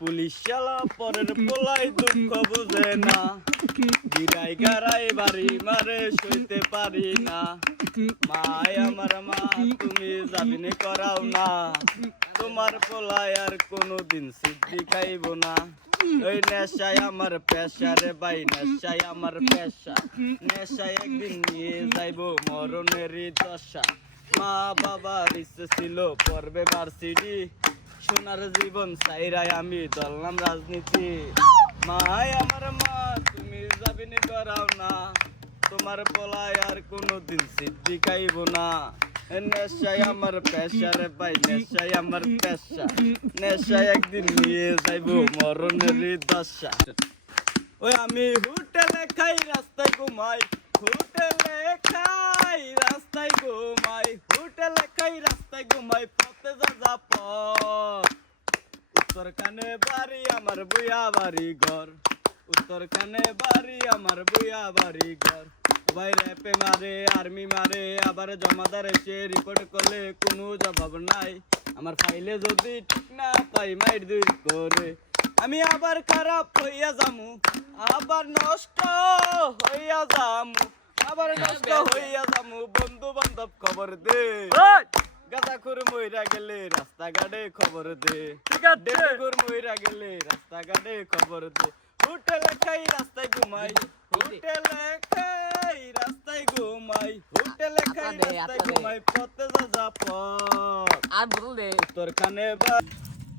Police শালা পরের পোলাই দুঃখ বুঝে না, গিরাই গারাই বাড়ি মারে সইতে পারি না। মাই আমার মা তুমি জামিনে করাও না, তোমার পোলাই আর কোনোদিন সিদ্ধি খাইব না। ওই নেশায় আমার পেশা রে ভাই, নেশায় আমার পেশা, নেশায় একদিন নিয়ে যাইব মরণেরই দশা। মা বাবার ইচ্ছে ছিল পড়বে ভার্সিটি, সোনার জীবন চাইরাই আমি ধরলাম রাজনীতি। মাই আমার মা তুমি জামিনে করাও না, তোমার পোলায় আর কোনোদিন সিদ্ধি খাইব না। নেশায় আমার পেশা রে ভাই, নেশায় আমার পেশা, নেশায় একদিন নিয়ে যাইব মরণের দশা। ওই আমি হোটেলে খাই রাস্তায় ঘুমাই, হোটেলে খাই রাস্তায় ঘুমাই, হোটেলে খাই রাস্তায় ঘুমাই, পথে যা পথ। উত্তর কানে বাড়ি আমার বুয়া বাড়ি ঘর, উত্তর কানে বাড়ি আমার বুয়া বাড়ি ঘর। ভাই র্যাপে মারে, আর্মি মারে, আবার জমাদার এসে রিপোর্ট করলে কোনো জবাব নাই। আমার ফাইলে যদি ঠিক না পাই মাইর দূর করে, আমি আবার খারাপ হইয়া যামু, আবার নষ্ট হইয়া যামু, আবার নষ্ট হইয়া যামু। বন্ধু বান্ধব খবর দে, গাঁজাখুর মইরা গেলে রাস্তাঘাটে খবর দে, ডেঙ্গুর মইরা গেলে রাস্তাঘাটে খবর দে। হোটেলে খাই রাস্তায় ঘুমাই, হোটেলে খাই রাস্তায় ঘুমাই, হোটেলে খাই রাস্তায় ঘুমাই, পথে যা পথ। আর বল দে তোর কানে বা